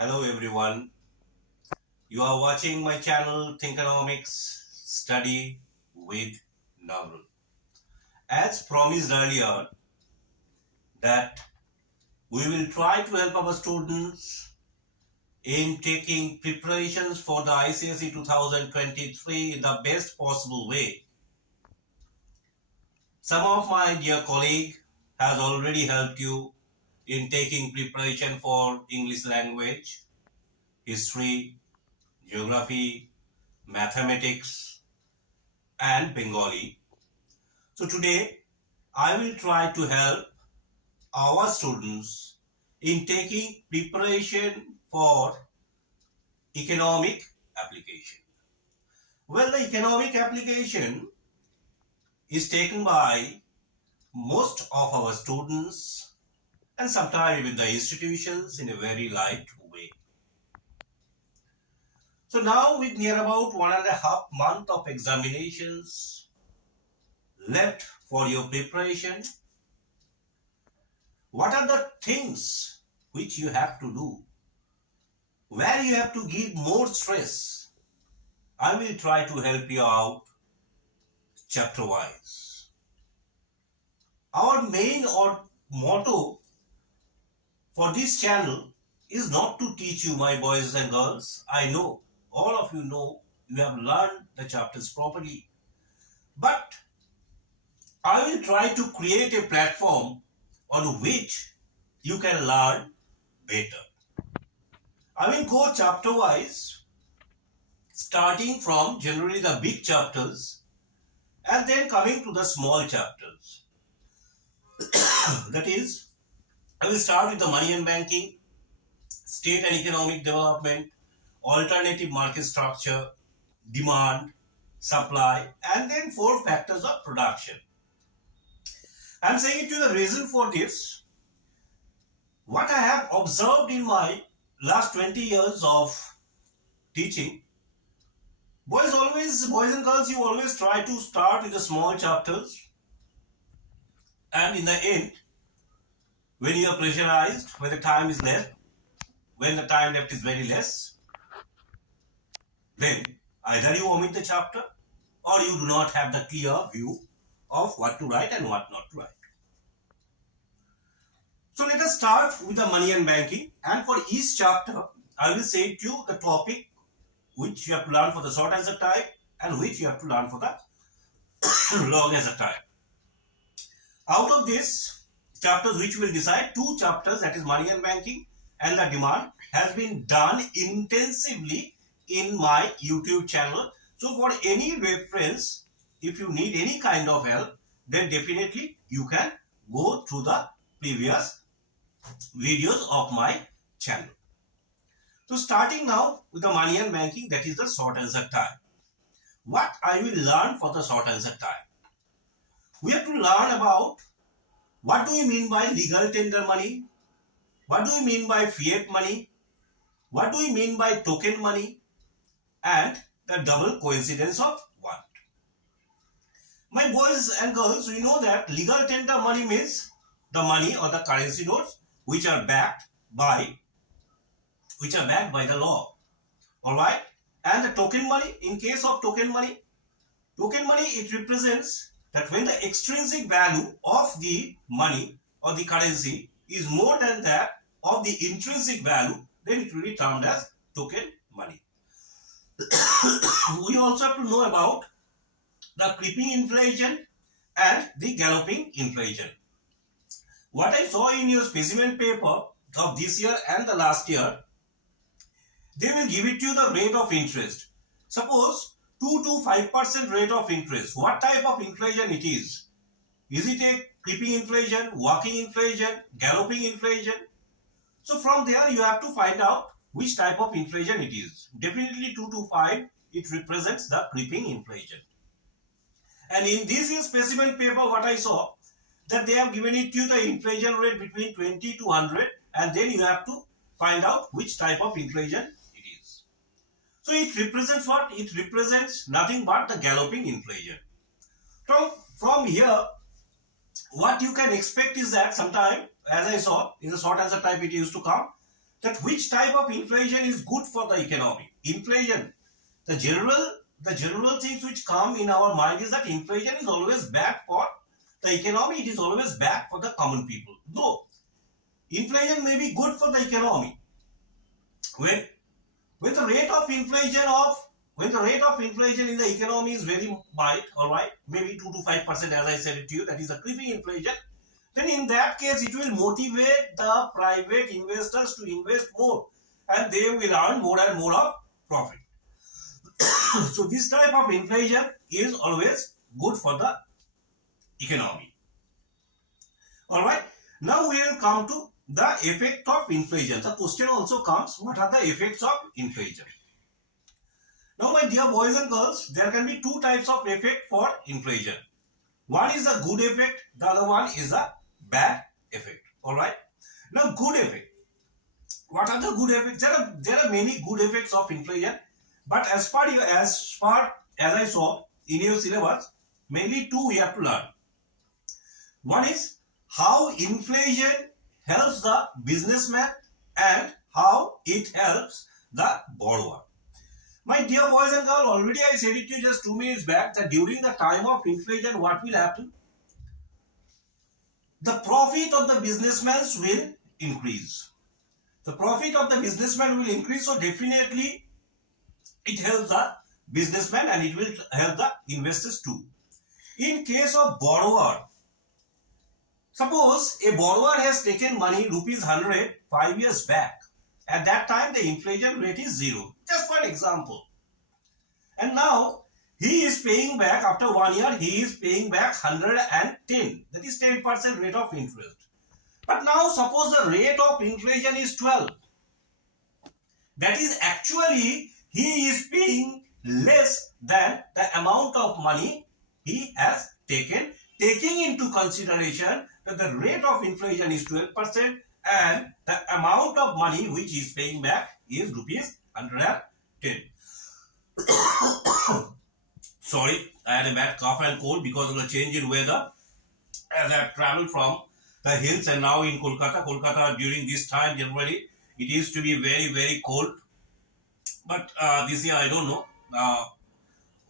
Hello everyone, you are watching my channel THINKONOMICS-Study with Nabarun. As promised earlier that we will try to help our students in taking preparations for the ICSE 2023 in the best possible way. Some of my dear colleague has already helped you in taking preparation for English language, history, geography, mathematics, and Bengali. So today, I will try to help our students in taking preparation for economic application. Well, the economic application is taken by most of our students and sometimes even the institutions in a very light way. So now with near about 1.5 months of examinations left for your preparation, what are the things which you have to do? Where you have to give more stress? I will try to help you out chapter wise. Our main or motto for this channel is not to teach you, my boys and girls. I know, all of you know, you have learned the chapters properly. But I will try to create a platform on which you can learn better. I will go chapter wise, starting from generally the big chapters and then coming to the small chapters. That is, I will start with the money and banking, state and economic development, alternative market structure, demand, supply, and then 4 factors of production. I am saying it to you, the reason for this, what I have observed in my last 20 years of teaching, boys and girls, you always try to start with the small chapters, and in the end, when you are pressurized, when the time is less, when the time left is very less, then either you omit the chapter or you do not have the clear view of what to write and what not to write. So let us start with the money and banking, and for each chapter I will say to you the topic which you have to learn for the short answer type and which you have to learn for the long answer type. Out of this chapters which will decide, 2 chapters, that is money and banking and the demand, has been done intensively in my YouTube channel. So for any reference, if you need any kind of help, then definitely you can go through the previous videos of my channel. So starting now with the money and banking, that is the short answer type. What I will learn for the short answer type? We have to learn about What do you mean by legal tender money? What do you mean by fiat money? What do you mean by token money? And the double coincidence of one. My boys and girls, we know that legal tender money means the money or the currency notes which are backed by the law. Alright? And the token money, in case of token money, it represents that when the extrinsic value of the money or the currency is more than that of the intrinsic value, then it will be termed as token money. We also have to know about the creeping inflation and the galloping inflation. What I saw in your specimen paper of this year and the last year, they will give it to you the rate of interest. Suppose 2 to 5% rate of interest. What type of inflation it is? Is it a creeping inflation, walking inflation, galloping inflation? So from there you have to find out which type of inflation it is. Definitely 2 to 5, it represents the creeping inflation. And in this specimen paper, what I saw, that they have given it to you the inflation rate between 20 to 100, and then you have to find out which type of inflation it is. So it represents what? It represents nothing but the galloping inflation. From here, what you can expect is that sometime, as I saw, in the short answer type it used to come, that which type of inflation is good for the economy. Inflation, the general things which come in our mind is that inflation is always bad for the economy, it is always bad for the common people. Though inflation may be good for the economy. When the rate of inflation in the economy is very mild, alright, maybe 2 to 5%, as I said it to you, that is a creeping inflation, then in that case it will motivate the private investors to invest more, and they will earn more and more of profit. So this type of inflation is always good for the economy. Alright, now we will come to the effect of inflation. The question also comes, what are the effects of inflation? Now my dear boys and girls, there can be two types of effect for inflation. One is the good effect, the other one is the bad effect. Alright, now good effect. What are the good effects? There are many good effects of inflation. But as far as I saw in your syllabus, mainly two we have to learn. One is how inflation helps the businessman and how it helps the borrower. My dear boys and girls, already I said it to you just 2 minutes back that during the time of inflation, what will happen? The profit of the businessman will increase. The profit of the businessman will increase, so definitely it helps the businessman and it will help the investors too. In case of borrower, suppose a borrower has taken money rupees 100 5 years back. At that time the inflation rate is 0. Just for example. And now he is paying back after 1 year, he is paying back 110. That is 10% rate of interest. But now suppose the rate of inflation is 12. That is actually he is paying less than the amount of money he has taken, taking into consideration that the rate of inflation is 12% and the amount of money which he is paying back is rupees 110. Sorry, I had a bad cough and cold because of the change in weather as I have traveled from the hills, and now in Kolkata during this time, January, it used to be very, very cold. But this year, I don't know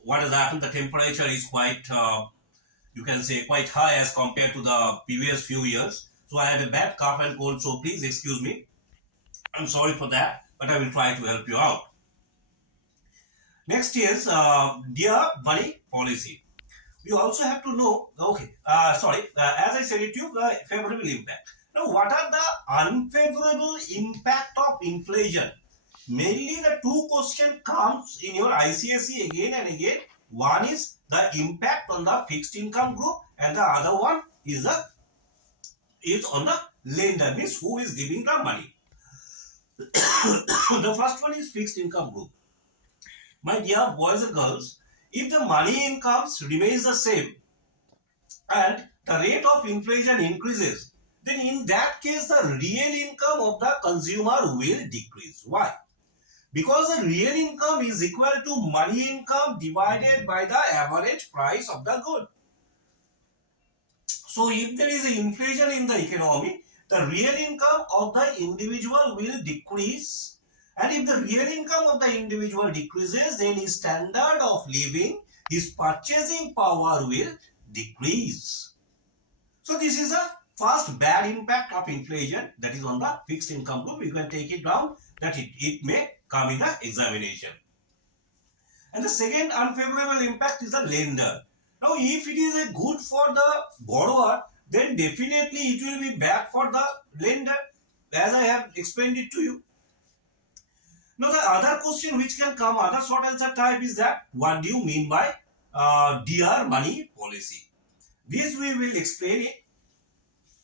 what has happened. The temperature is quite, you can say, quite high as compared to the previous few years. So I had a bad cough and cold, so please excuse me. I'm sorry for that, but I will try to help you out. Next is dear money policy. We also have to know, as I said it to you, the favorable impact. Now, what are the unfavorable impact of inflation? Mainly the two questions comes in your ICSE again and again. One is the impact on the fixed income group and the other one is on the lender, means who is giving the money. The first one is fixed income group. My dear boys and girls, if the money incomes remains the same and the rate of inflation increases, then in that case the real income of the consumer will decrease. Why? Because the real income is equal to money income divided by the average price of the good. So if there is an inflation in the economy, the real income of the individual will decrease. And if the real income of the individual decreases, then his standard of living, his purchasing power will decrease. So this is a first bad impact of inflation, that is on the fixed income group. You can take it down that it may come in the examination. And the second unfavorable impact is the lender. Now, if it is a good for the borrower, then definitely it will be bad for the lender, as I have explained it to you. Now, the other question which can come, other short answer type is that, what do you mean by dear money policy? This we will explain it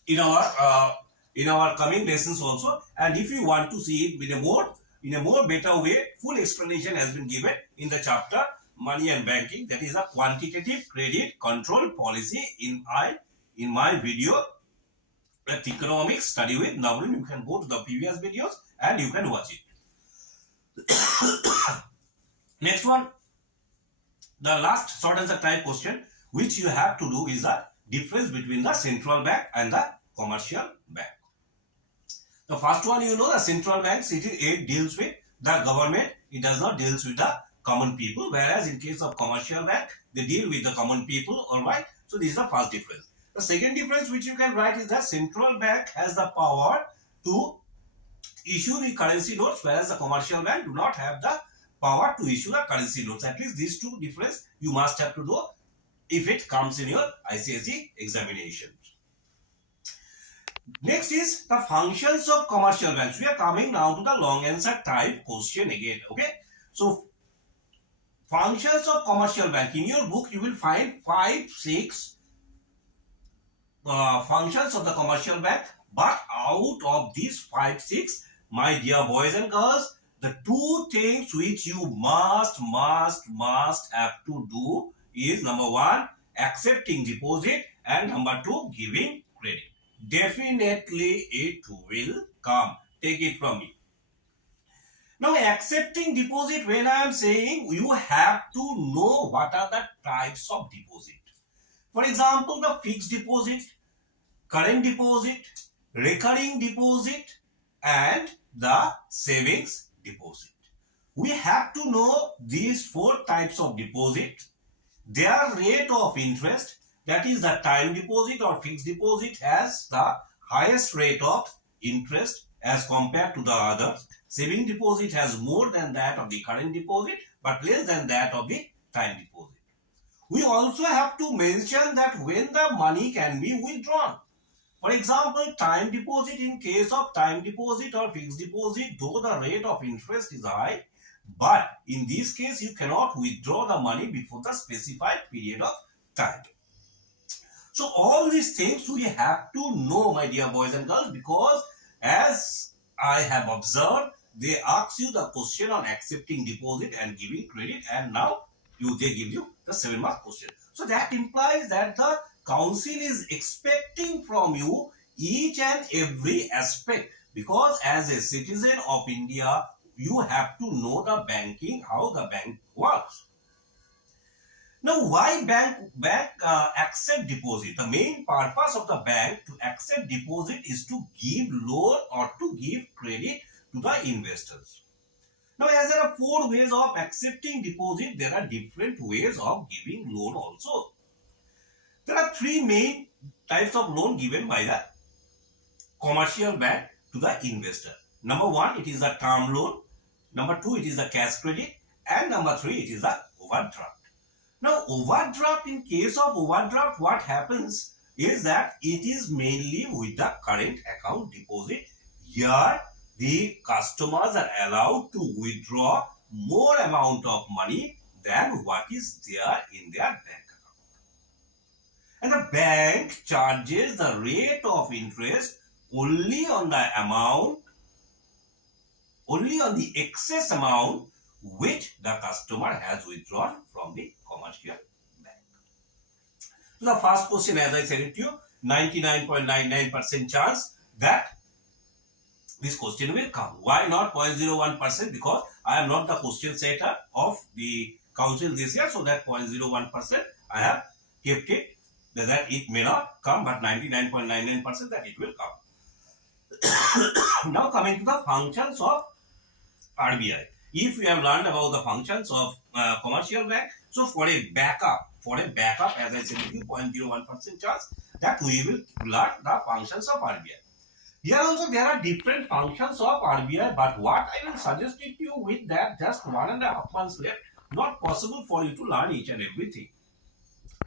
in our coming lessons also. And if you want to see it in a more better way, full explanation has been given in the chapter Money and Banking, that is a quantitative credit control policy in my video THINKONOMICS-Study with Nabarun. You can go to the previous videos and you can watch it. Next one, the last short answer type question which you have to do is the difference between the central bank and the commercial bank. The first one, you know, the central bank, it deals with the government, it does not deal with the common people, whereas in case of commercial bank, they deal with the common people. All right. So this is the first difference. The second difference which you can write is that central bank has the power to issue the currency notes, whereas the commercial bank do not have the power to issue the currency notes. At least these two difference you must have to do if it comes in your ICSE examination. Next is the functions of commercial banks. We are coming now to the long answer type question again. Okay. So functions of commercial bank. In your book, you will find 5-6 functions of the commercial bank. But out of these 5-6, my dear boys and girls, the two things which you must have to do is, number one, accepting deposit, and number two, giving credit. Definitely it will come. Take it from me. Now, accepting deposit, when I am saying, you have to know what are the types of deposit. For example, the fixed deposit, current deposit, recurring deposit, and the savings deposit. We have to know these 4 types of deposit, their rate of interest, that is the time deposit or fixed deposit has the highest rate of interest as compared to the other. Saving deposit has more than that of the current deposit but less than that of the time deposit. We also have to mention that when the money can be withdrawn. For example, time deposit, in case of time deposit or fixed deposit, though the rate of interest is high, but in this case you cannot withdraw the money before the specified period of time. So all these things we have to know, my dear boys and girls, because as I have observed, they ask you the question on accepting deposit and giving credit, and now they give you the 7-mark question. So that implies that the council is expecting from you each and every aspect, because as a citizen of India, you have to know the banking, how the bank works. Now, why bank accept deposit? The main purpose of the bank to accept deposit is to give loan or to give credit to the investors. Now, as there are 4 ways of accepting deposit, there are different ways of giving loan also. There are 3 main types of loan given by the commercial bank to the investor. Number 1, it is a term loan. Number 2, it is a cash credit. And number 3, it is a overdraft. Now, overdraft, in case of overdraft, what happens is that it is mainly with the current account deposit. Here, the customers are allowed to withdraw more amount of money than what is there in their bank account. And the bank charges the rate of interest only on the amount, only on the excess amount which the customer has withdrawn from the commercial bank. So the first question, as I said it to you, 99.99% chance that this question will come. Why not 0.01%? Because I am not the question setter of the council this year, so that 0.01% I have kept it that it may not come, but 99.99% that it will come. Now coming to the functions of RBI. If we have learned about the functions of commercial bank, so for a backup, as I said, 0.01% chance that we will learn the functions of RBI. Here also there are different functions of RBI, but what I will suggest it to you with that just 1.5 months left, not possible for you to learn each and everything.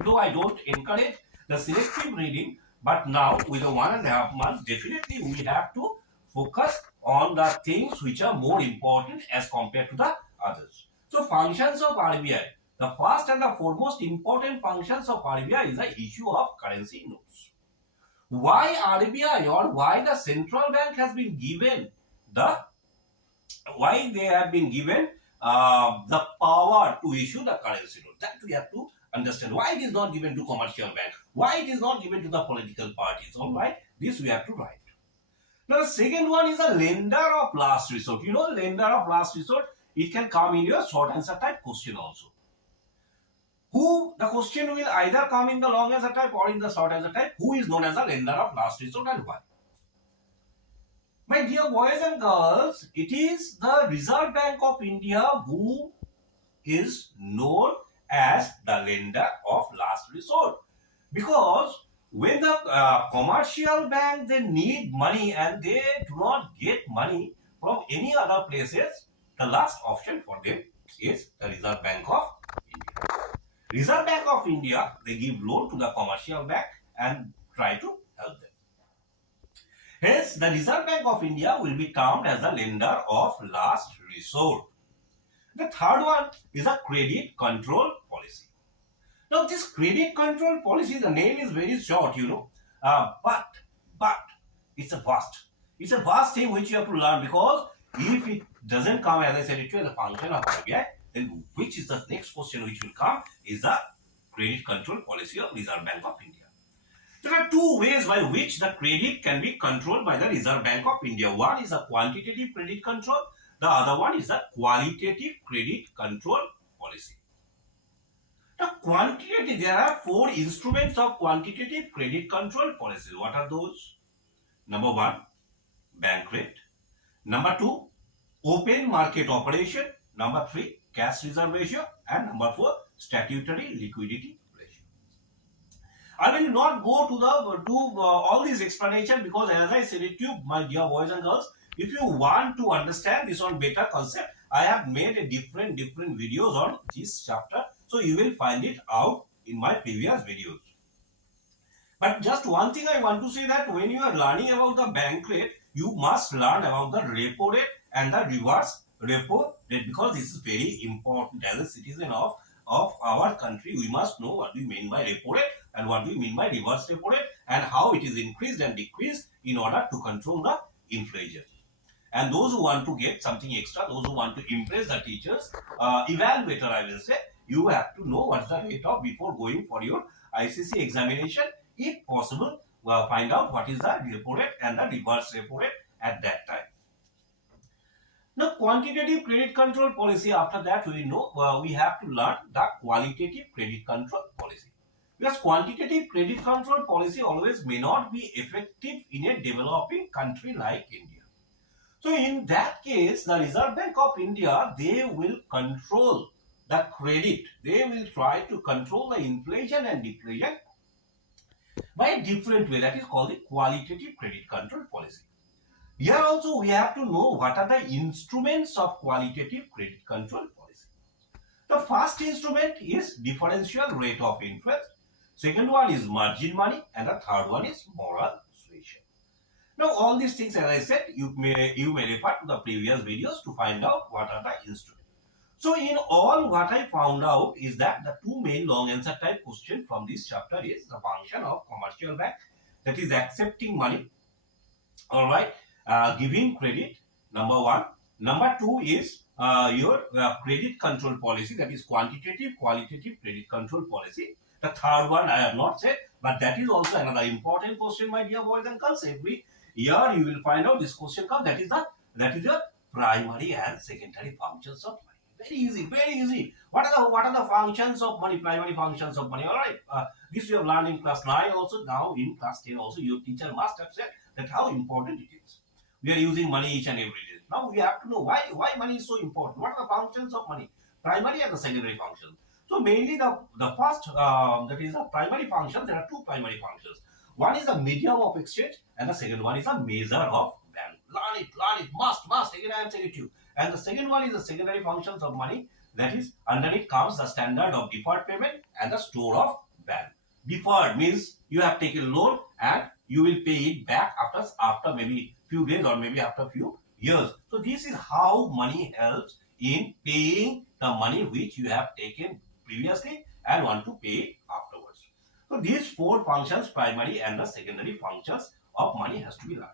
Though I don't encourage the selective reading, but now with the 1.5 months, definitely we have to focus on the things which are more important as compared to the others. So functions of RBI, the first and the foremost important functions of RBI is the issue of currency notes. Why RBI or why the central bank has been given the power to issue the currency note? That we have to understand. Why it is not given to commercial bank? Why it is not given to the political parties? All right, this we have to write. Now the second one is a lender of last resort. You know, lender of last resort, it can come in your short answer type question also. The question will either come in the long answer type or in the short answer type. Who is known as a lender of last resort and why? My dear boys and girls, it is the Reserve Bank of India who is known as the lender of last resort, because when the commercial bank, they need money and they do not get money from any other places, the last option for them is the Reserve Bank of India. Reserve Bank of India, they give loan to the commercial bank and try to help them. Hence, the Reserve Bank of India will be termed as the lender of last resort. The third one is a credit control policy. Now, this credit control policy, the name is very short, you know, but it's a vast thing which you have to learn, because if it doesn't come, as I said, it is a function of RBI, then which is the next question which will come is the credit control policy of Reserve Bank of India. There are two ways by which the credit can be controlled by the Reserve Bank of India. One is a quantitative credit control. The other one is the qualitative credit control policy. Now, quantitative, there are 4 instruments of quantitative credit control policies. What are those? Number 1, bank rate. Number 2, open market operation. Number 3, cash reserve ratio. And number 4, statutory liquidity ratio. I will not go to all these explanation, because as I said it to you, my dear boys and girls, if you want to understand this on better concept, I have made a different videos on this chapter. So you will find it out in my previous videos. But just one thing I want to say, that when you are learning about the bank rate, you must learn about the repo rate and the reverse repo rate, because this is very important. As a citizen of our country, we must know what we mean by repo rate and what we mean by reverse repo rate, and how it is increased and decreased in order to control the inflation. And those who want to get something extra, those who want to impress the teachers, evaluator, I will say, you have to know what's the rate of before going for your ICSE examination. If possible, find out what is the repo rate and the reverse repo rate at that time. Now, quantitative credit control policy, after that we know we have to learn the qualitative credit control policy. Because quantitative credit control policy always may not be effective in a developing country like India. So in that case, the Reserve Bank of India, they will control the credit. They will try to control the inflation and deflation by a different way. That is called the qualitative credit control policy. Here also we have to know what are the instruments of qualitative credit control policy. The first instrument is differential rate of interest. Second one is margin money, and the third one is moral suasion. Now all these things, as I said, you may refer to the previous videos to find out what are the instruments. So in all, what I found out is that the 2 main long answer type question from this chapter is the function of commercial bank, that is accepting money, all right, giving credit, number 1. Number 2 is your credit control policy, that is quantitative, qualitative credit control policy. The third one I have not said, but that is also another important question, my dear boys and girls. Every year you will find out this question comes. That is the primary and secondary functions of money. Very easy, very easy. What are the functions of money? Primary functions of money. All right. This you have learned in class 9 also. Now in class 10 also, your teacher must have said that how important it is. We are using money each and every day. Now we have to know why money is so important. What are the functions of money? Primary and the secondary functions. So mainly the first that is the primary function. There are two primary functions. One is the medium of exchange, and the second one is a measure of value. Learn it, must. Again, I am saying it to you. And the second one is the secondary functions of money. That is, underneath comes the standard of deferred payment and the store of value. Deferred means you have taken loan and you will pay it back after maybe few days or maybe after few years. So this is how money helps in paying the money which you have taken previously and want to pay it afterwards. So these four functions, primary and the secondary functions of money, has to be learned.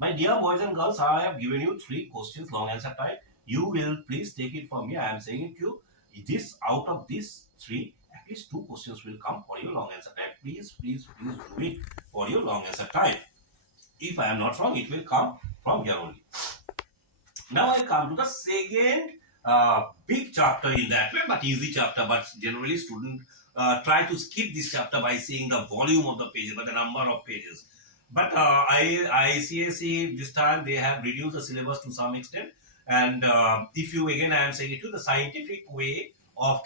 My dear boys and girls, I have given you 3 questions, long answer type. You will please take it from me. I am saying it to you. This out of these 3, at least 2 questions will come for your long answer type. Please do it for your long answer type. If I am not wrong, it will come from here only. Now I come to the second big chapter in that way, but easy chapter. But generally, students try to skip this chapter by seeing the volume of the pages, but the number of pages. But ICSE this time they have reduced the syllabus to some extent. And if you again, I am saying it to the scientific way of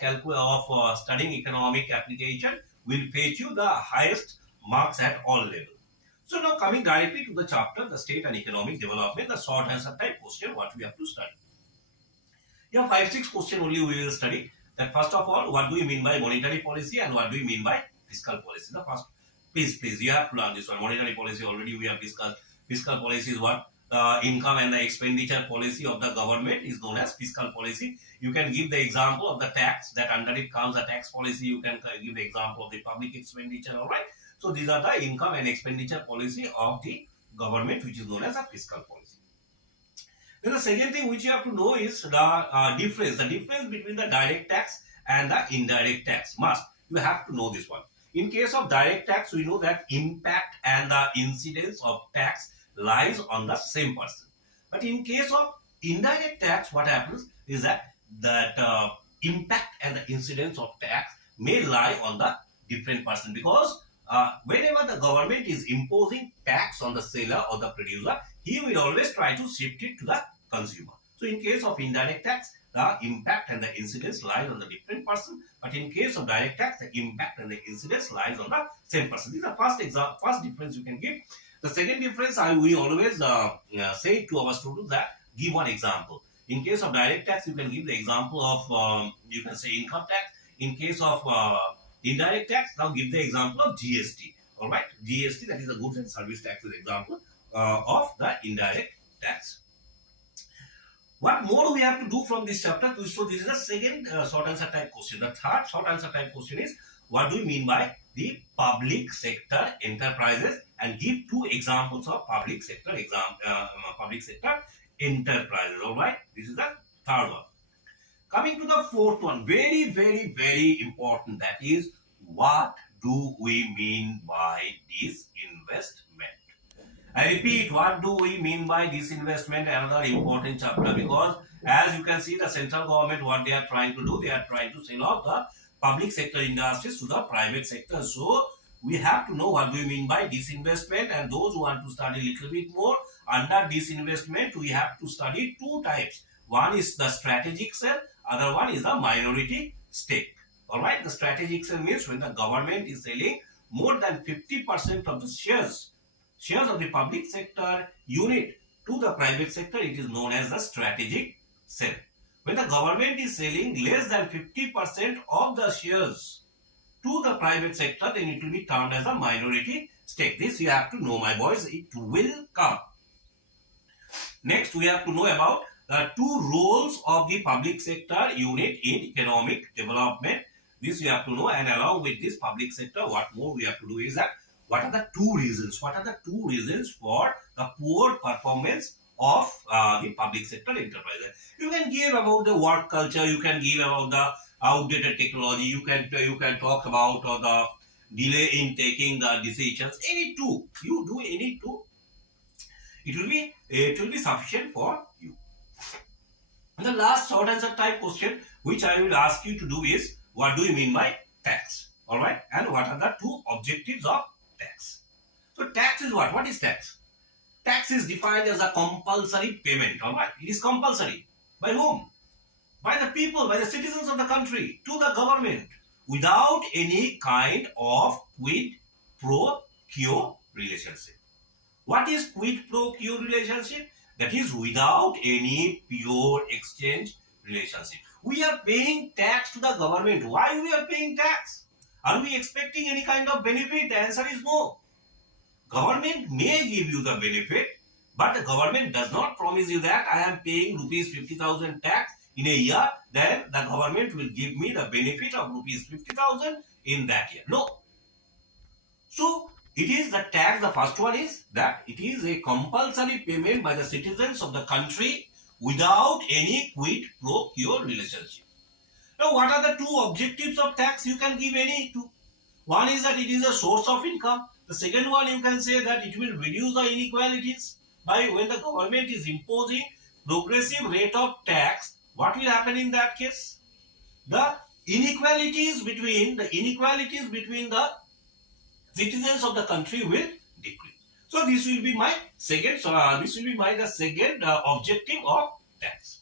studying economic application will fetch you the highest marks at all levels. So now coming directly to the chapter, the state and economic development, the short answer type question, what we have to study. Here 5-6 question only we will study. That first of all, what do we mean by monetary policy and what do we mean by fiscal policy? The first, please, you have to learn this one. Monetary policy already we have discussed. Fiscal policy is what? Income and the expenditure policy of the government is known as fiscal policy. You can give the example of the tax, that under it comes a tax policy. You can give the example of the public expenditure, all right? So these are the income and expenditure policy of the government, which is known as a fiscal policy. Then the second thing which you have to know is the difference between the direct tax and the indirect tax. You have to know this one. In case of direct tax, we know that impact and the incidence of tax lies on the same person. But in case of indirect tax, what happens is that impact and the incidence of tax may lie on the different person, because whenever the government is imposing tax on the seller or the producer, he will always try to shift it to the consumer. So in case of indirect tax, the impact and the incidence lies on the different person, but in case of direct tax, the impact and the incidence lies on the same person. This is the first difference you can give. The second difference, we always say to our students that give one example. In case of direct tax, you can give the example of, you can say income tax. In case of indirect tax, now give the example of GST. All right, GST, that is the goods and service tax, is example of the indirect tax. What more we have to do from this chapter? So this is the second short answer type question. The third short answer type question is, what do we mean by the public sector enterprises, and give 2 examples of public sector enterprises. All right, this is the third one. Coming to the fourth one, very important. That is, what do we mean by disinvestment? I repeat, what do we mean by disinvestment? Another important chapter, because as you can see, the central government, what they are trying to do, they are trying to sell off the public sector industries to the private sector. So we have to know what do we mean by disinvestment, and those who want to study a little bit more under disinvestment, we have to study 2 types. One is the strategic sale, other one is the minority stake. All right, the strategic sale means when the government is selling more than 50% of the shares of the public sector unit to the private sector, it is known as the strategic sale. When the government is selling less than 50% of the shares to the private sector, then it will be termed as a minority stake. This you have to know, my boys. It will come. Next, we have to know about the 2 roles of the public sector unit in economic development. This you have to know, and along with this public sector, what more we have to do is that what are the 2 reasons? What are the 2 reasons for the poor performance of the public sector enterprises? You can give about the work culture, you can give about the outdated technology. You can talk about the delay in taking the decisions. Any two, you do any two, it will be sufficient for you. And the last short answer type question which I will ask you to do is, what do you mean by tax? All right, and what are the two objectives of tax? So tax is what? What is tax? Tax is defined as a compulsory payment. All right, it is compulsory. By whom? By the people, by the citizens of the country, to the government, without any kind of quid pro quo relationship. What is quid pro quo relationship? That is without any pure exchange relationship. We are paying tax to the government. Why we are paying tax? Are we expecting any kind of benefit? The answer is no. Government may give you the benefit, but the government does not promise you that I am paying rupees 50,000 tax in a year, then the government will give me the benefit of rupees 50,000 in that year. No. So, it is the tax, the first one is that it is a compulsory payment by the citizens of the country without any quid pro quo relationship. Now, what are the two objectives of tax? You can give any two. One is that it is a source of income. The second one, you can say that it will reduce the inequalities. By when the government is imposing progressive rate of tax, what will happen in that case? The inequalities between the citizens of the country will decrease. So this will be my second. The second objective of tax.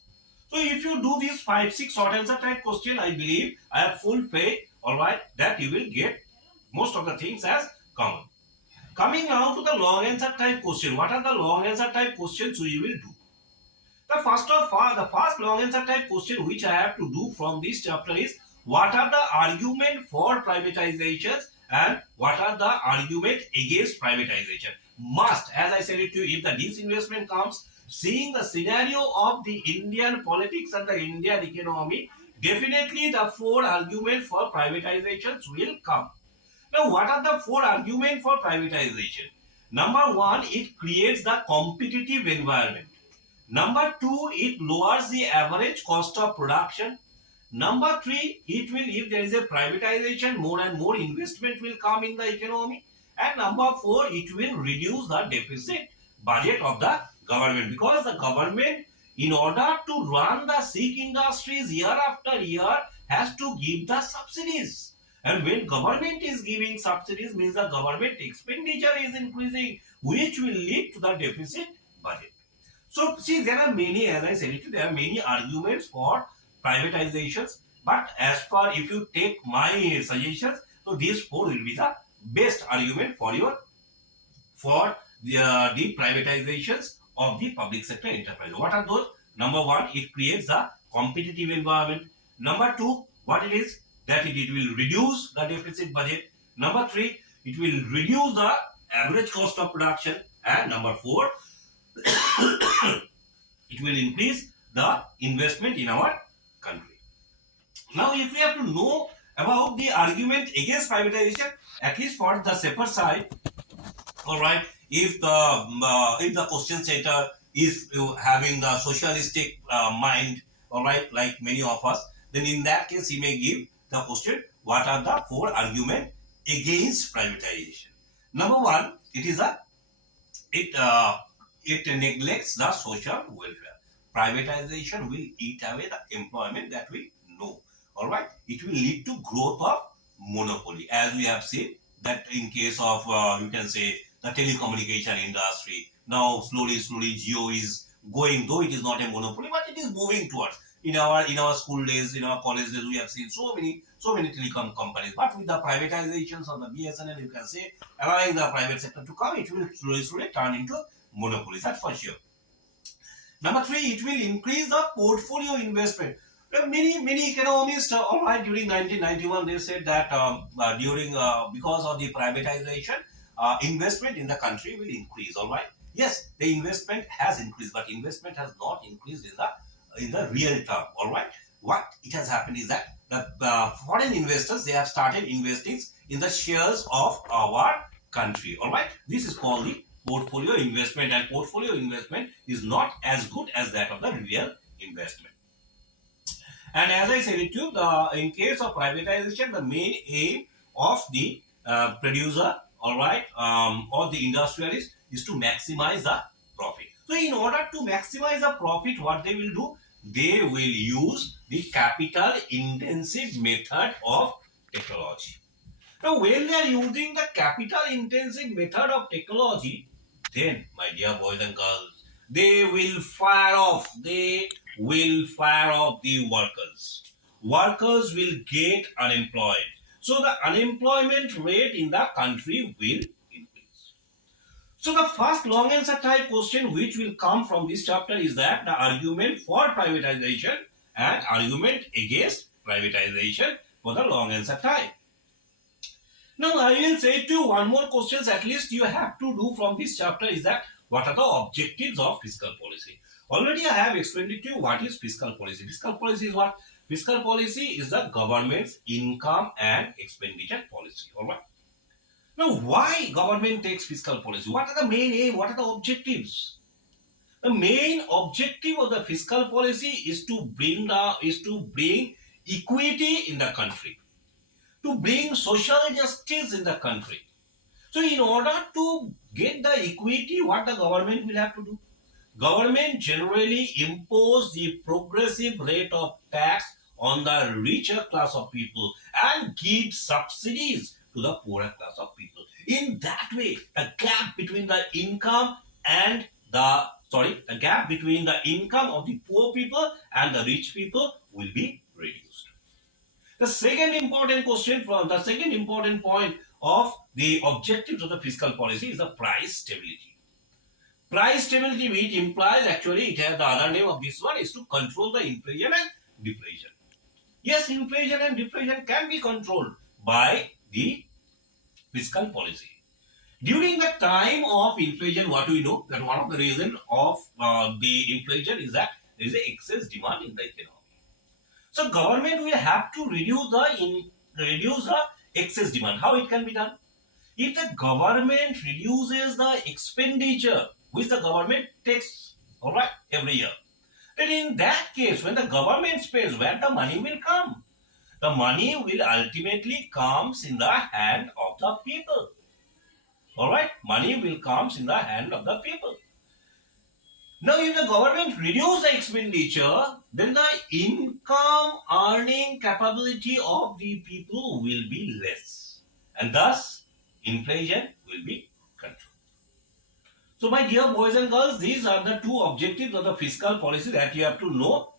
So if you do these 5-6 short answer type question, I believe I have full faith. All right, that you will get most of the things as common. Coming now to the long answer type question. What are the long answer type questions we will do? The first long answer type question which I have to do from this chapter is, what are the argument for privatizations and what are the argument against privatization? Must, as I said it to you, if the disinvestment comes, seeing the scenario of the Indian politics and the Indian economy, definitely the 4 arguments for privatizations will come. Now, what are the 4 arguments for privatization? Number 1, it creates the competitive environment. Number 2, it lowers the average cost of production. Number 3, it will, if there is a privatization, more and more investment will come in the economy. And number 4, it will reduce the deficit budget of the government, because the government, in order to run the sick industries year after year, has to give the subsidies. And when government is giving subsidies, means the government expenditure is increasing, which will lead to the deficit budget. So, see, there are many, as I said, there are many arguments for privatizations. But as far, if you take my suggestions, so these 4 will be the best argument for the privatizations of the public sector enterprise. What are those? Number 1, it creates a competitive environment. Number 2, what it is? That it will reduce the deficit budget. Number 3, it will reduce the average cost of production. And number 4, it will increase the investment in our country. Now, if we have to know about the argument against privatization, at least for the safer side, all right, if the question setter is having the socialistic mind, all right, like many of us, then in that case he may give the question, what are the 4 arguments against privatization? Number 1, it neglects the social welfare. Privatization will eat away the employment that we know. All right, it will lead to growth of monopoly, as we have seen that in case of you can say the telecommunication industry. Now slowly Jio is going, though it is not a monopoly, but it is moving towards. In our school days, in our college days, we have seen so many telecom companies. But with the privatizations of the BSNL, you can say, allowing the private sector to come, it will slowly turn into monopolies. That's for sure. Number 3, it will increase the portfolio investment. Many economists, all right, during 1991, they said that because of the privatization, investment in the country will increase. All right. Yes, the investment has increased, but investment has not increased in the real term. All right. What it has happened is that the foreign investors, they have started investing in the shares of our country. All right. This is called the portfolio investment, and portfolio investment is not as good as that of the real investment. And as I said it to you, in case of privatization, the main aim of the producer, all right, or the industrialist is to maximize the profit. So in order to maximize the profit, what they will do, they will use the capital intensive method of technology. Now, when they are using the capital intensive method of technology, then, my dear boys and girls, they will fire off the workers. Workers will get unemployed. So, the unemployment rate in the country will increase. So, the first long answer type question which will come from this chapter is that the argument for privatization and argument against privatization for the long answer type. Now, I will say to you one more questions at least you have to do from this chapter is that what are the objectives of fiscal policy? Already I have explained it to you what is fiscal policy. Fiscal policy is what? Fiscal policy is the government's income and expenditure policy. Alright. Now, why government takes fiscal policy? What are the main aim? What are the objectives? The main objective of the fiscal policy is to bring equity in the country, to bring social justice in the country. So in order to get the equity, what the government will have to do? Government generally impose the progressive rate of tax on the richer class of people and give subsidies to the poorer class of people. In that way, the gap between the income and the gap between the income of the poor people and the rich people will be reduced. The second important point of the objectives of the fiscal policy is the price stability. Price stability, which implies actually it has the other name of this one is to control the inflation and deflation. Yes, inflation and deflation can be controlled by the fiscal policy. During the time of inflation, what we know that one of the reasons of the inflation is that there is an excess demand in the economy. So government will have to reduce the excess demand. How it can be done? If the government reduces the expenditure which the government takes, all right, every year, then in that case, when the government spends, where the money will come? The money will ultimately comes in the hand of the people. All right, money will comes in the hand of the people. Now, if the government reduce the expenditure, then the income earning capability of the people will be less. And thus, inflation will be controlled. So, my dear boys and girls, these are the two objectives of the fiscal policy that you have to know.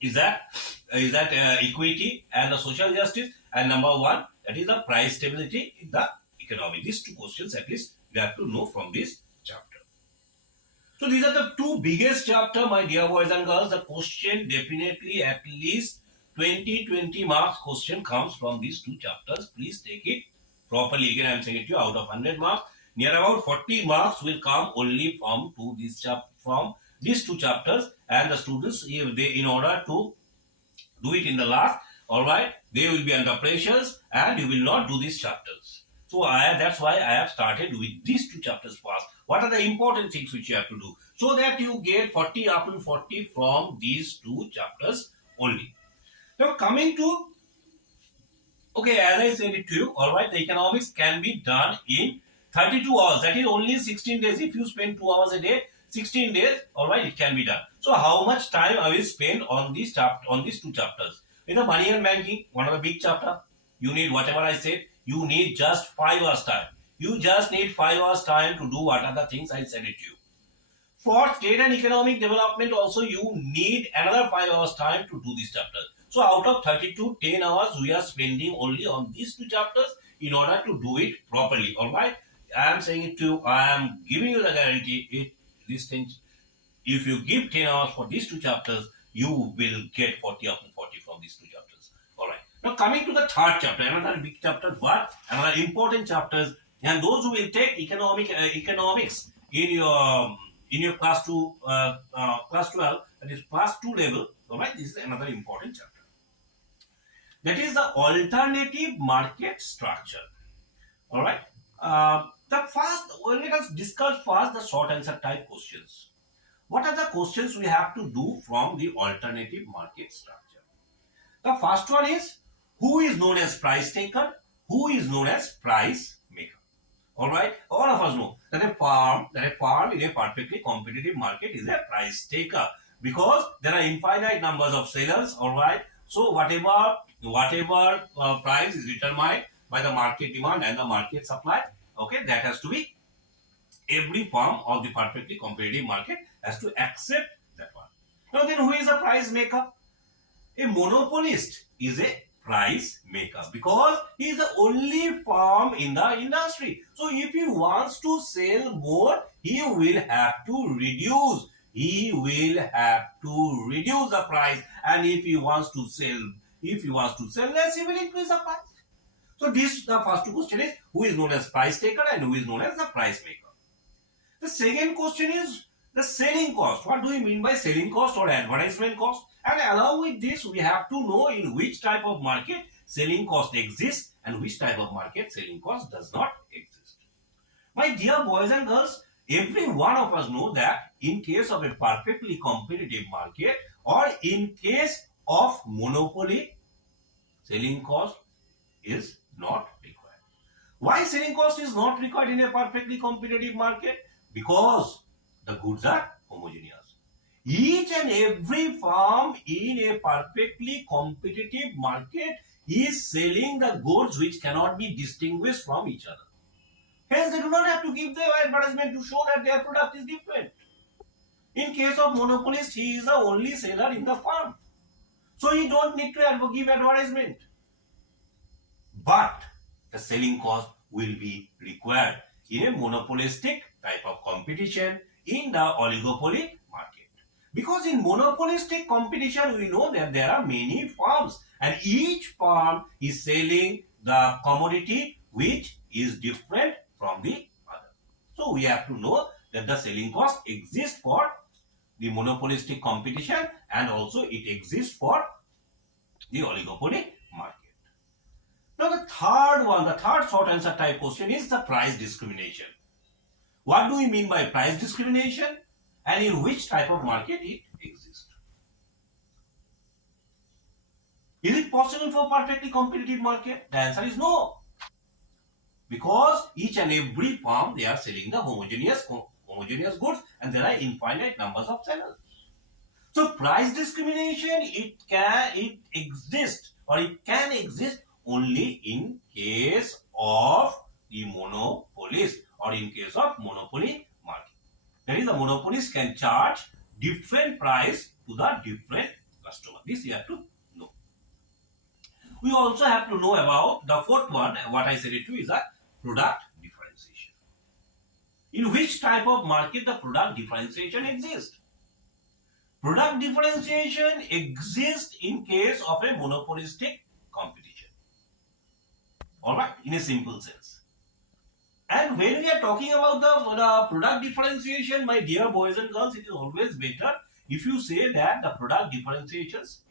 Is that equity and the social justice, and number one, that is the price stability in the economy. These two questions at least you have to know from this chapter. So these are the two biggest chapter, my dear boys and girls. The question definitely at least 20 marks question comes from these two chapters. Please take it properly. Again, I am saying it to you, out of 100 marks, near about 40 marks will come only from these two chapters, and the students, if they, in order to do it in the last, all right, they will be under pressures and you will not do these chapters. So that's why I have started with these two chapters first. What are the important things which you have to do? So that you get 40 up to 40 from these two chapters only. Now coming to, okay, as I said it to you, all right, the economics can be done in 32 hours. That is only 16 days. If you spend 2 hours a day, 16 days, all right, it can be done. So how much time I will spend on these two chapters? In the money and banking, one of the big chapter, you need whatever I said, you need just 5 hours time. You just need 5 hours time to do what are the things I said it to you. For state and economic development also, you need another 5 hours time to do this chapter. So out of 32, 10 hours we are spending only on these two chapters in order to do it properly. All right. I am saying it to you. I am giving you the guarantee. These things, if you give 10 hours for these two chapters, you will get 40 up to 40 from these two chapters. All right. Now coming to the third chapter, another big chapter, but another important chapters, and those who will take economics in your class 12, that is class 2 level. All right. This is another important chapter. That is the alternative market structure. All right. Let us discuss first the short answer type questions. What are the questions we have to do from the alternative market structure? The first one is, who is known as price taker, who is known as price maker. All right, all of us know that a farm in a perfectly competitive market is a price taker, because there are infinite numbers of sellers. All right, so whatever price is determined by the market demand and the market supply, okay, that has to be, every firm of the perfectly competitive market has to accept that one. Now then, who is a price maker? A monopolist is a price maker, because he is the only firm in the industry. So if he wants to sell more, he will have to reduce. The price, and if he wants to sell less, he will increase the price. So this, the first question is, who is known as price taker and who is known as the price maker. The second question is the selling cost. What do we mean by selling cost or advertisement cost? And along with this, we have to know in which type of market selling cost exists and which type of market selling cost does not exist. My dear boys and girls, every one of us know that in case of a perfectly competitive market or in case of monopoly, selling cost is not required. Why selling cost is not required in a perfectly competitive market? Because the goods are homogeneous. Each and every firm in a perfectly competitive market is selling the goods which cannot be distinguished from each other. Hence, they do not have to give their advertisement to show that their product is different. In case of monopolist, he is the only seller in the firm, so he don't need to give advertisement. But the selling cost will be required in a monopolistic type of competition in the oligopoly market. Because in monopolistic competition, we know that there are many firms and each firm is selling the commodity which is different from the other. So we have to know that the selling cost exists for the monopolistic competition and also it exists for the oligopoly market. Now the third short answer type question is the price discrimination. What do we mean by price discrimination and in which type of market it exists? Is it possible for perfectly competitive market? The answer is no. Because each and every firm, they are selling the homogeneous goods and there are infinite numbers of sellers. So price discrimination, it can exist only in case of the monopolist or in case of monopoly market. That is, the monopolist can charge different price to the different customer. This you have to know. We also have to know about the fourth one. What I said it to is a product differentiation. In which type of market the product differentiation exists? Product differentiation exists in case of a monopolistic competition. Alright, in a simple sense. And when we are talking about the product differentiation, my dear boys and girls, it is always better if you say that the product differentiations,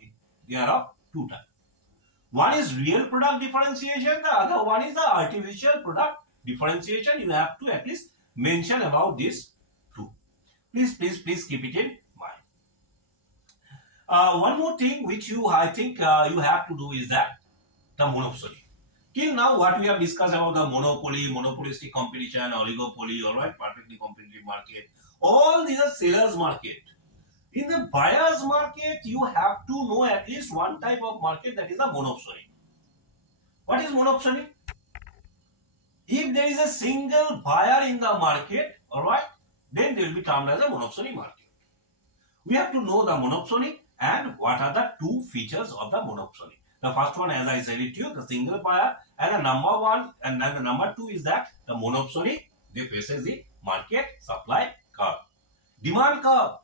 they are of two types. One is real product differentiation, the other one is the artificial product differentiation. You have to at least mention about this too. Please keep it in mind. One more thing which I think you have to do is that the monopoly. Till now, what we have discussed about the monopoly, monopolistic competition, oligopoly, all right, perfectly competitive market, all these are sellers market. In the buyer's market, you have to know at least one type of market, that is a monopoly. What is monopoly? If there is a single buyer in the market, all right, then they will be termed as a monopoly market. We have to know the monopoly and what are the two features of the monopoly. The first one, as I said it to you, the single buyer, and the number one, and then the number two is that the monopoly, they faces the market supply curve. Demand curve.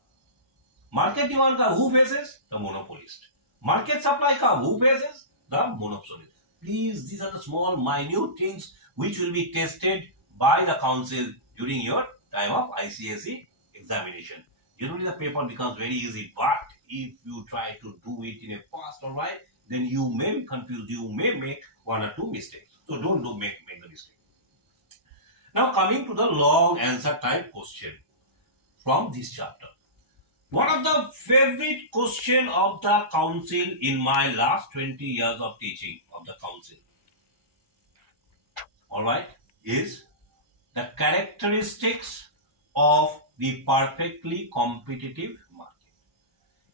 Market demand curve, who faces? The monopolist. Market supply curve, who faces? The monopolist. Please, these are the small, minute things which will be tested by the council during your time of ICSE examination. Generally, the paper becomes very easy, but if you try to do it in a fast, all right, then you may be confused. You may make one or two mistakes. So don't make the mistake. Now coming to the long answer type question from this chapter. One of the favorite question of the council in my last 20 years of teaching of the council, all right, is the characteristics of the perfectly competitive market.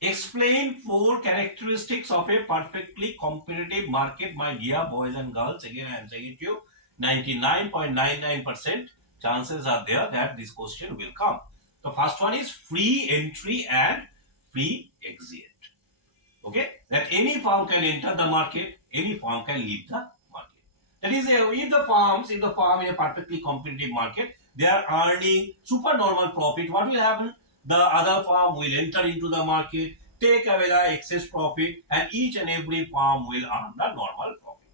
Explain four characteristics of a perfectly competitive market, my dear boys and girls. Again, I am saying it to you, 99.99% chances are there that this question will come. The first one is free entry and free exit. Okay, that any firm can enter the market, any firm can leave the market. That is, if the firm in a perfectly competitive market, they are earning supernormal profit, what will happen? The other firm will enter into the market, take away the excess profit, and each and every firm will earn the normal profit.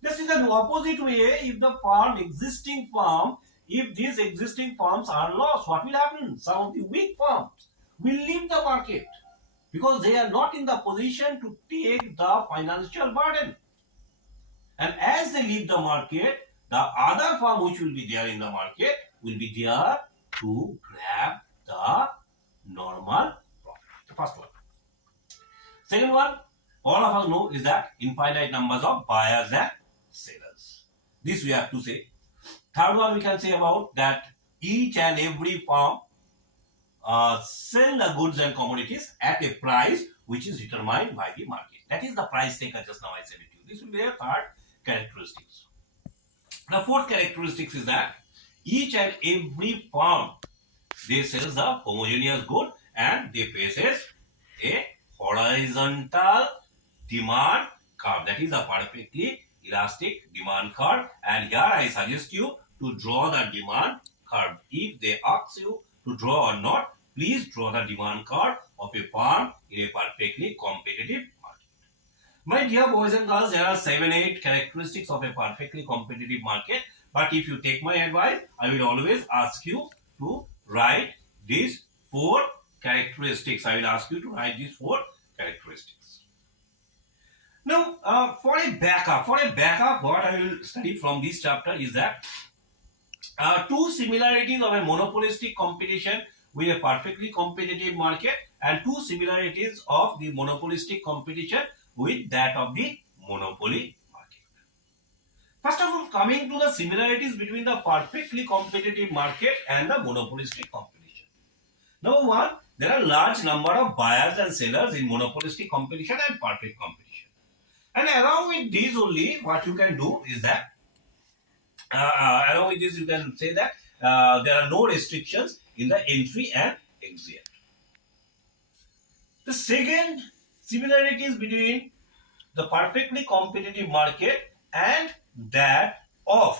This is the opposite way. If the existing firm, if these existing firms are lost, what will happen? Some of the weak firms will leave the market because they are not in the position to take the financial burden. And as they leave the market, the other firm which will be there in the market will be there to grab the normal profit. The first one. Second one, all of us know is that infinite numbers of buyers and sellers. This we have to say. Third one we can say about that each and every firm sell the goods and commodities at a price which is determined by the market. That is the price taker, just now I said it to you. This will be a third characteristics. The fourth characteristics is that each and every firm, they sell the homogeneous good and they faces a horizontal demand curve. That is a perfectly elastic demand curve. And here I suggest you to draw the demand curve. If they ask you to draw or not, please draw the demand curve of a firm in a perfectly competitive market. My dear boys and girls, there are 7-8 characteristics of a perfectly competitive market. But if you take my advice, I will always ask you to write these 4 characteristics. I will ask you to write these 4 characteristics. Now, for a backup, what I will study from this chapter is that 2 similarities of a monopolistic competition with a perfectly competitive market and 2 similarities of the monopolistic competition with that of the monopoly market. First of all, coming to the similarities between the perfectly competitive market and the monopolistic competition. Number one, there are large number of buyers and sellers in monopolistic competition and perfect competition. And along with these only, what you can do is that, along with this you can say that there are no restrictions in the entry and exit. The second similarities between the perfectly competitive market and that of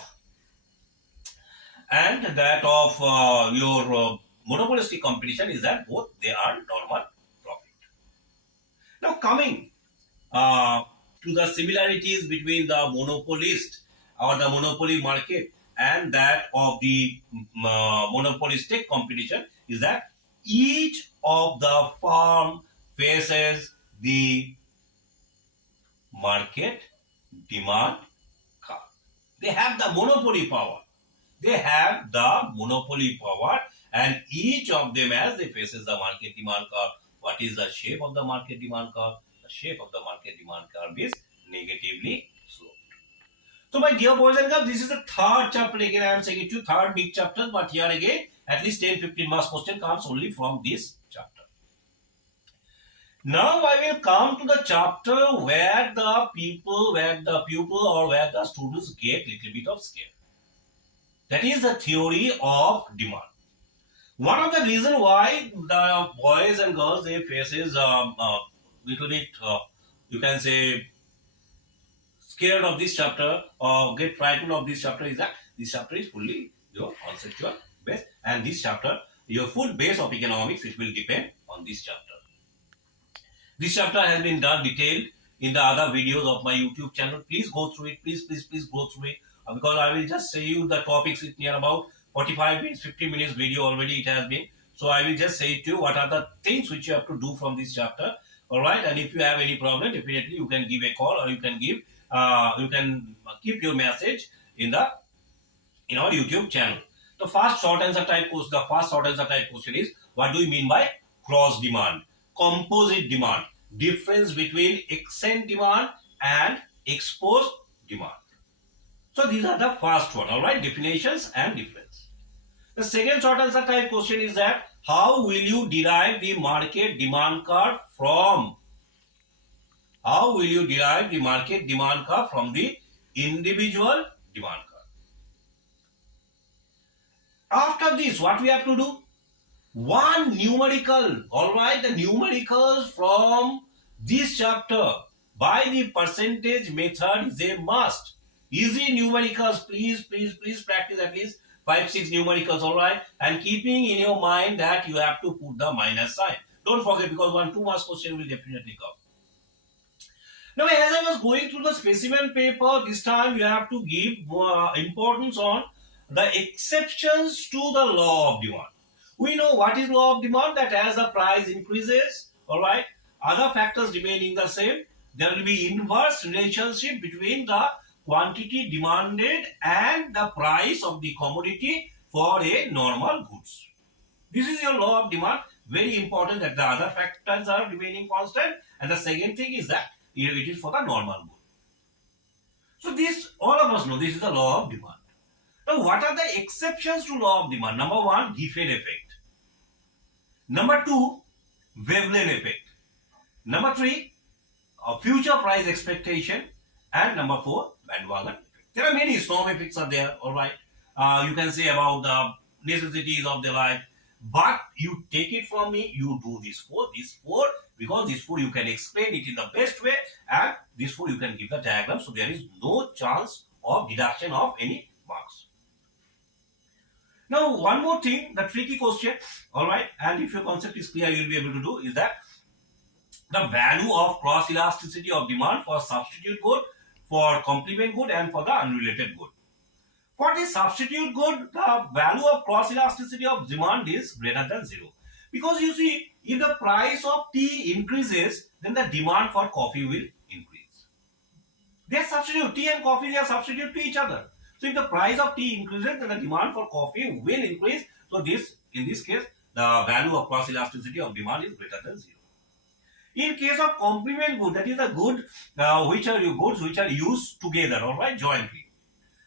your monopolistic competition is that both they are normal profit. Now coming to the similarities between the monopolist or the monopoly market and that of the monopolistic competition is that each of the firm faces the market demand curve. They have the monopoly power. And each of them, as they faces the market demand curve, what is the shape of the market demand curve? The shape of the market demand curve is negatively sloped. So my dear boys and girls, this is the third chapter. Again, I am saying it to you, third big chapter, but here again, at least 10-15 marks question comes only from this chapter. Now I will come to the chapter where the pupil or where the students get little bit of scare. That is the theory of demand. One of the reason why the boys and girls they faces little bit you can say scared of this chapter or get frightened of this chapter is that this chapter is fully your conceptual base, and this chapter your full base of economics it will depend on this chapter. This chapter has been done detailed in the other videos of my YouTube channel. Please go through it. Please go through it because I will just say you the topics is near about 45 minutes, 50 minutes video already it has been. So I will just say to you what are the things which you have to do from this chapter. All right, and if you have any problem, definitely you can give a call or you can keep your message in our YouTube channel. The first short answer type question is what do you mean by cross demand, composite demand, difference between extant demand and exposed demand. So these are the first one, all right, definitions and difference. The second short answer type question is that how will you derive the market demand curve from the individual demand curve? After this, what we have to do? One numerical, all right, the numericals from this chapter by the percentage method is a must. Easy numericals, please practice at least 5-6 numericals, all right, and keeping in your mind that you have to put the minus sign. Don't forget, because 1-2 marks question will definitely come. Now, as I was going through the specimen paper, this time you have to give importance on the exceptions to the law of demand. We know what is law of demand, that as the price increases, all right, other factors remaining the same, there will be inverse relationship between the quantity demanded and the price of the commodity for a normal goods. This is your law of demand. Very important that the other factors are remaining constant, and the second thing is that it is for the normal good. So this, all of us know, this is the law of demand. Now, what are the exceptions to law of demand? Number 1, Giffen effect. Number 2, Veblen effect. Number 3, future price expectation. And number 4, bandwagon effect. There are many storm effects are there, all right. You can say about the necessities of the life. But you take it from me, you do this 4, because this 4 you can explain it in the best way, and this 4 you can give the diagram, so there is no chance of deduction of any marks. Now, one more thing, the tricky question, all right, and if your concept is clear, you will be able to do, is that the value of cross elasticity of demand for substitute good, for complement good, and for the unrelated good. For the substitute good, the value of cross elasticity of demand is greater than 0. Because you see, if the price of tea increases, then the demand for coffee will increase. They are substitute. Tea and coffee, they are substitute to each other. So if the price of tea increases, then the demand for coffee will increase. So in this case, the value of cross elasticity of demand is greater than 0. In case of complement good, that is the good goods which are used together, all right, jointly.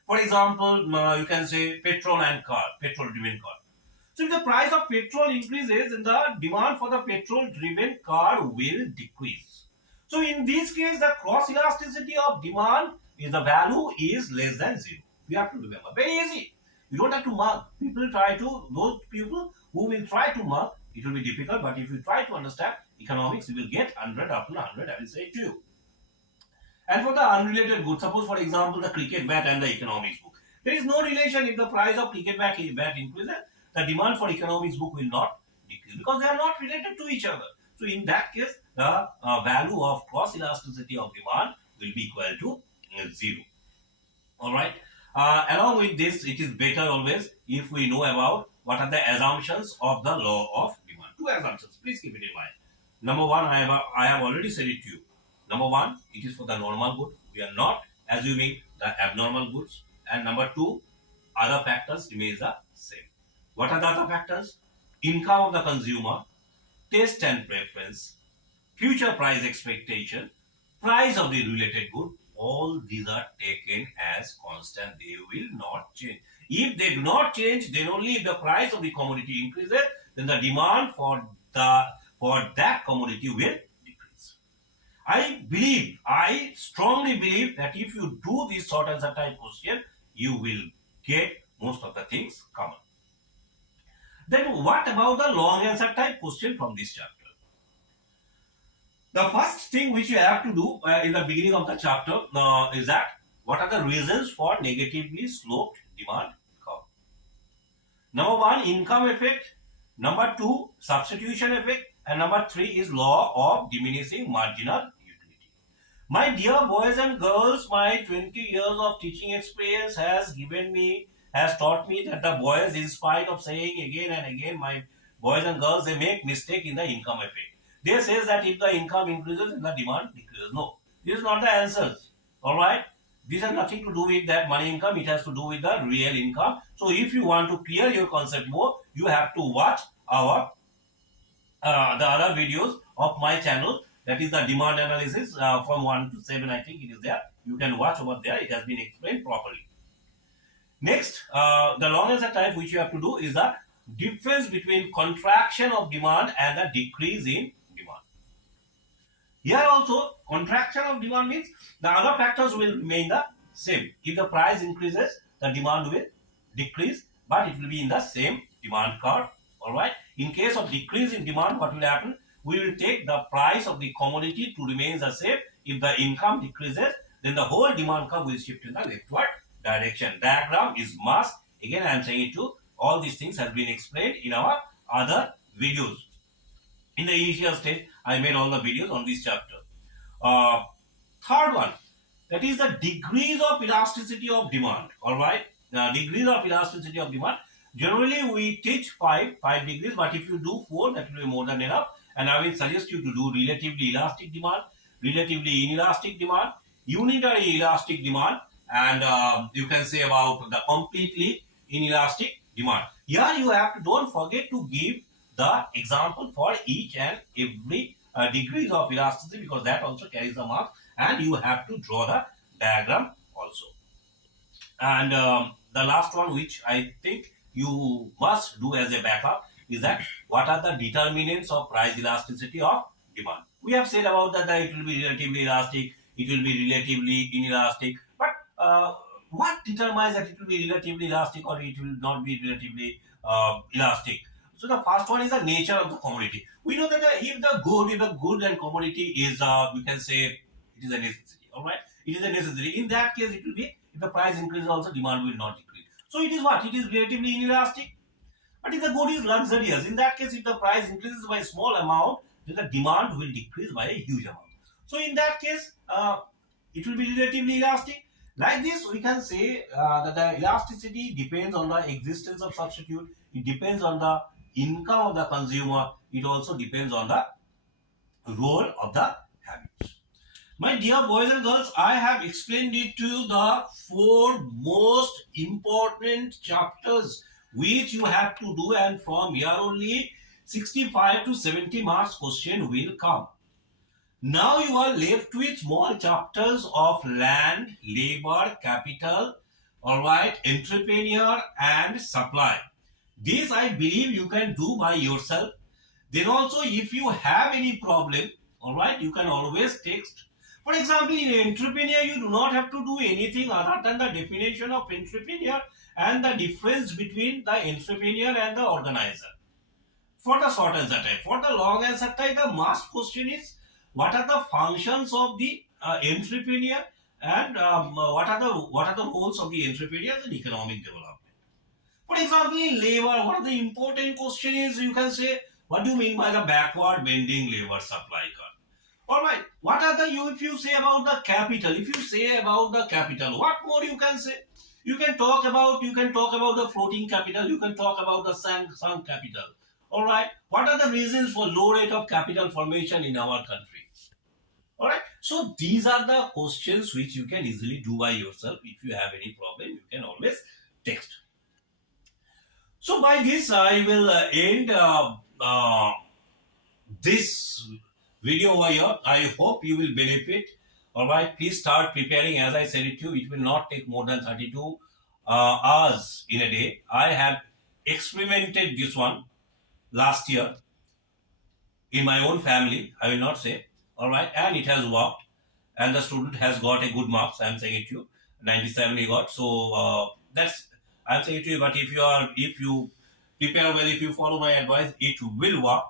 For example, you can say petrol-driven car. So if the price of petrol increases, then the demand for the petrol-driven car will decrease. So in this case, the cross elasticity of demand is the value is less than 0. We have to remember. Very easy. You don't have to mark. Those people who will try to mark, it will be difficult. But if you try to understand economics, you will get 100 upon 100, I will say to you. And for the unrelated goods, suppose for example the cricket bat and the economics book, there is no relation. If the price of cricket bat increases, the demand for economics book will not decrease, because they are not related to each other. So in that case, the value of cross elasticity of demand will be equal to 0. All right. Along with this, it is better always if we know about what are the assumptions of the law of demand. 2 assumptions. Please keep it in mind. Number 1, I have already said it to you. Number 1, it is for the normal good. We are not assuming the abnormal goods. And number 2, other factors remain the same. What are the other factors? Income of the consumer, taste and preference, future price expectation, price of the related good. All these are taken as constant. They will not change. If they do not change, then only if the price of the commodity increases, then the demand for that commodity will decrease. I strongly believe that if you do this short answer type question, you will get most of the things common. Then what about the long answer type question from this chapter? The first thing which you have to do in the beginning of the chapter is that what are the reasons for negatively sloped demand curve? Number 1, income effect. Number 2, substitution effect. And number 3 is law of diminishing marginal utility. My dear boys and girls, my 20 years of teaching experience has taught me that the boys, in spite of saying again and again, my boys and girls, they make mistake in the income effect. They say that if the income increases, then the demand decreases. No, this is not the answers. All right. This has nothing to do with that money income. It has to do with the real income. So if you want to clear your concept more, you have to watch our the other videos of my channel, that is the demand analysis from 1 to 7, I think it is there. You can watch over there. It has been explained properly. Next, the long answer type which you have to do is the difference between contraction of demand and the decrease in demand. Here also, contraction of demand means the other factors will remain the same. If the price increases, the demand will decrease, but it will be in the same demand curve. Alright. In case of decrease in demand, what will happen? We will take the price of the commodity to remain the same. If the income decreases, then the whole demand curve will shift in the leftward direction. Diagram is must. Again, I am saying it too. All these things have been explained in our other videos. In the initial stage, I made all the videos on this chapter. Third one, that is the degrees of elasticity of demand. Alright, degrees of elasticity of demand. Generally, we teach 5 degrees, but if you do 4, that will be more than enough. And I will suggest you to do relatively elastic demand, relatively inelastic demand, unitary elastic demand, and you can say about the completely inelastic demand. Here you have to, don't forget to give the example for each and every degrees of elasticity, because that also carries the mark, and you have to draw the diagram also. And the last one, which I think you must do as a backup, is that what are the determinants of price elasticity of demand. We have said about that it will be relatively elastic, it will be relatively inelastic, but what determines that it will be relatively elastic or it will not be relatively elastic? So the first one is the nature of the commodity. We know that if the good and commodity is, we can say it is a necessity. All right, it is a necessity. In that case, it will be, if the price increases, also demand will not decrease. So it is what? It is relatively inelastic. But if the good is luxurious, in that case, if the price increases by a small amount, then the demand will decrease by a huge amount. So in that case, it will be relatively elastic. Like this, we can say that the elasticity depends on the existence of substitute. It depends on the income of the consumer. It also depends on the role of the habits. My dear boys and girls, I have explained it to you, the 4 most important chapters which you have to do, and from here only 65 to 70 marks question will come. Now you are left with small chapters of land, labor, capital, alright, entrepreneur and supply. This I believe you can do by yourself. Then also, if you have any problem, alright, you can always text. For example, in entrepreneur, you do not have to do anything other than the definition of entrepreneur and the difference between the entrepreneur and the organizer. For the short answer type. For the long answer type, the must question is, what are the functions of the entrepreneur, and what are the roles of the entrepreneur in economic development. For example, in labor, one of the important question is, you can say, what do you mean by the backward bending labor supply curve? Alright, what are the, if you say about the capital, what more you can say? You can talk about the floating capital, you can talk about the sunk capital. Alright, what are the reasons for low rate of capital formation in our country? Alright, so these are the questions which you can easily do by yourself. If you have any problem, you can always text. So by this, I will end this video over here. I hope you will benefit. Alright, please start preparing. As I said it to you, it will not take more than 32 hours in a day. I have experimented this one last year in my own family, I will not say. Alright, and it has worked, and the student has got a good marks. I am saying it to you, 97 he got. So that's, I am saying it to you. But if you prepare well, if you follow my advice, it will work.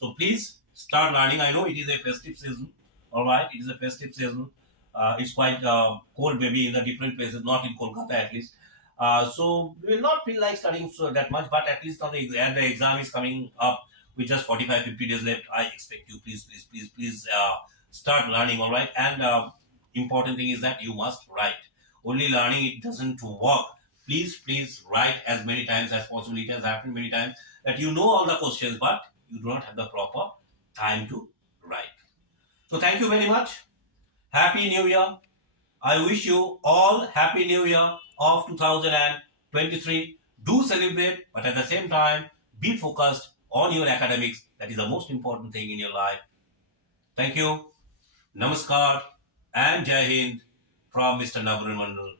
So please start learning. I know it is a festive season. Alright, it is a festive season. It's quite cold maybe in the different places, not in Kolkata at least. So we will not feel like studying so that much, but at least the exam is coming up with just 45-50 days left. I expect you, please start learning. All right, and important thing is that you must write. Only learning, it doesn't work. Please write as many times as possible. It has happened many times that you know all the questions, but you do not have the proper time to write. So thank you very much. Happy New Year. I wish you all Happy New Year of 2023. Do celebrate, but at the same time, be focused on your academics. That is the most important thing in your life. Thank you. Namaskar and Jai Hind from Mr. Nabarun Mandal.